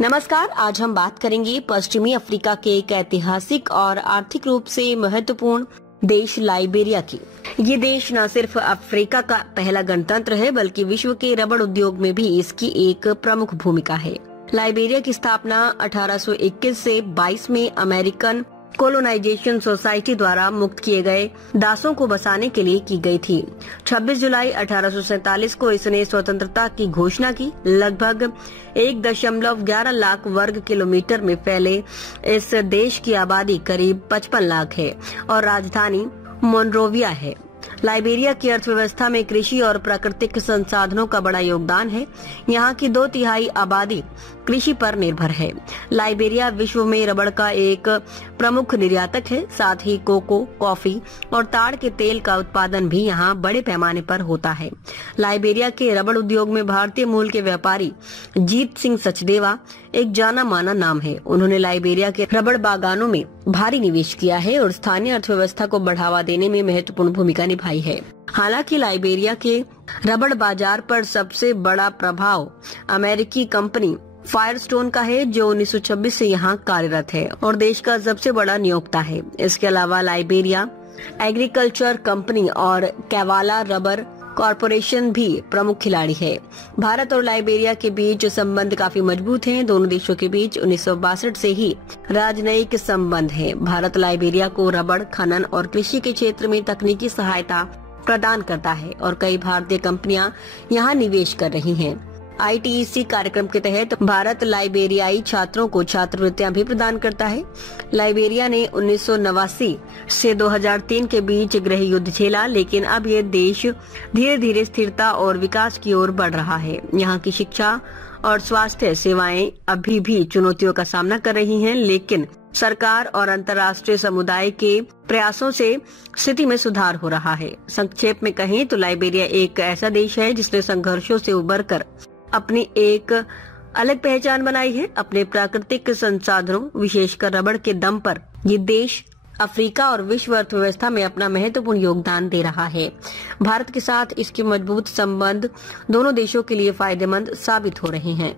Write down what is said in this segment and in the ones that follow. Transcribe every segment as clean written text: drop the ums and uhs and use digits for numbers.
नमस्कार, आज हम बात करेंगे पश्चिमी अफ्रीका के एक ऐतिहासिक और आर्थिक रूप से महत्वपूर्ण देश लाइबेरिया की। ये देश न सिर्फ अफ्रीका का पहला गणतंत्र है बल्कि विश्व के रबड़ उद्योग में भी इसकी एक प्रमुख भूमिका है। लाइबेरिया की स्थापना 1821 से 22 में अमेरिकन कोलोनाइजेशन सोसाइटी द्वारा मुक्त किए गए दासों को बसाने के लिए की गई थी। 26 जुलाई 1847 को इसने स्वतंत्रता की घोषणा की। लगभग 1.11 लाख वर्ग किलोमीटर में फैले इस देश की आबादी करीब 55 लाख है और राजधानी मोनरोविया है। लाइबेरिया की अर्थव्यवस्था में कृषि और प्राकृतिक संसाधनों का बड़ा योगदान है। यहाँ की 2/3 आबादी कृषि पर निर्भर है। लाइबेरिया विश्व में रबड़ का एक प्रमुख निर्यातक है। साथ ही कोको, कॉफी और ताड़ के तेल का उत्पादन भी यहाँ बड़े पैमाने पर होता है। लाइबेरिया के रबड़ उद्योग में भारतीय मूल के व्यापारी जीत सिंह सचदेवा एक जाना माना नाम है। उन्होंने लाइबेरिया के रबड़ बागानों में भारी निवेश किया है और स्थानीय अर्थव्यवस्था को बढ़ावा देने में महत्वपूर्ण भूमिका निभाई है। हालांकि लाइबेरिया के रबड़ बाजार पर सबसे बड़ा प्रभाव अमेरिकी कंपनी फायरस्टोन का है, जो 1926 से यहाँ कार्यरत है और देश का सबसे बड़ा नियोक्ता है। इसके अलावा लाइबेरिया एग्रीकल्चर कंपनी और कैवाला रबर कॉरपोरेशन भी प्रमुख खिलाड़ी है। भारत और लाइबेरिया के बीच संबंध काफी मजबूत हैं। दोनों देशों के बीच 1962 से ही राजनयिक संबंध है। भारत लाइबेरिया को रबड़ खनन और कृषि के क्षेत्र में तकनीकी सहायता प्रदान करता है और कई भारतीय कंपनियां यहां निवेश कर रही हैं। ITEC कार्यक्रम के तहत भारत लाइबेरियाई छात्रों को छात्रवृत्तियां भी प्रदान करता है। लाइबेरिया ने 1989 से 2003 के बीच गृह युद्ध झेला, लेकिन अब ये देश धीरे धीरे स्थिरता और विकास की ओर बढ़ रहा है। यहाँ की शिक्षा और स्वास्थ्य सेवाएं अभी भी चुनौतियों का सामना कर रही हैं, लेकिन सरकार और अंतर्राष्ट्रीय समुदाय के प्रयासों से स्थिति में सुधार हो रहा है। संक्षेप में कहें तो लाइबेरिया एक ऐसा देश है जिसने संघर्षों से उबरकर अपनी एक अलग पहचान बनाई है। अपने प्राकृतिक संसाधनों, विशेषकर रबड़ के दम पर ये देश अफ्रीका और विश्व अर्थव्यवस्था में अपना महत्वपूर्ण योगदान दे रहा है। भारत के साथ इसके मजबूत संबंध दोनों देशों के लिए फायदेमंद साबित हो रहे हैं।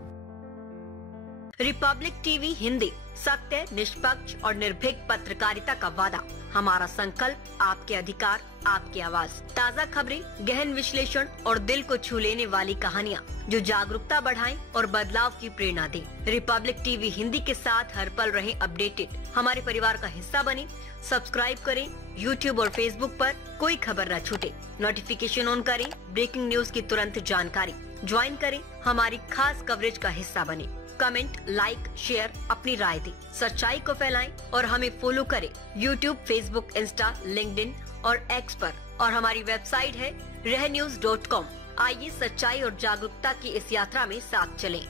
रिपब्लिक टीवी हिंदी, सत्य, निष्पक्ष और निर्भीक पत्रकारिता का वादा। हमारा संकल्प, आपके अधिकार, आपकी आवाज। ताज़ा खबरें, गहन विश्लेषण और दिल को छू लेने वाली कहानियाँ जो जागरूकता बढ़ाएं और बदलाव की प्रेरणा दें। रिपब्लिक टीवी हिंदी के साथ हर पल रहें अपडेटेड। हमारे परिवार का हिस्सा बने। सब्सक्राइब करें। YouTube और Facebook पर कोई खबर न छूटे। नोटिफिकेशन ऑन करें। ब्रेकिंग न्यूज की तुरंत जानकारी। ज्वाइन करें, हमारी खास कवरेज का हिस्सा बने। कमेंट, लाइक, शेयर, अपनी राय दें। सच्चाई को फैलाएं और हमें फॉलो करें YouTube, Facebook, Insta, LinkedIn और X पर। और हमारी वेबसाइट है रहnews.com। आइए सच्चाई और जागरूकता की इस यात्रा में साथ चलें।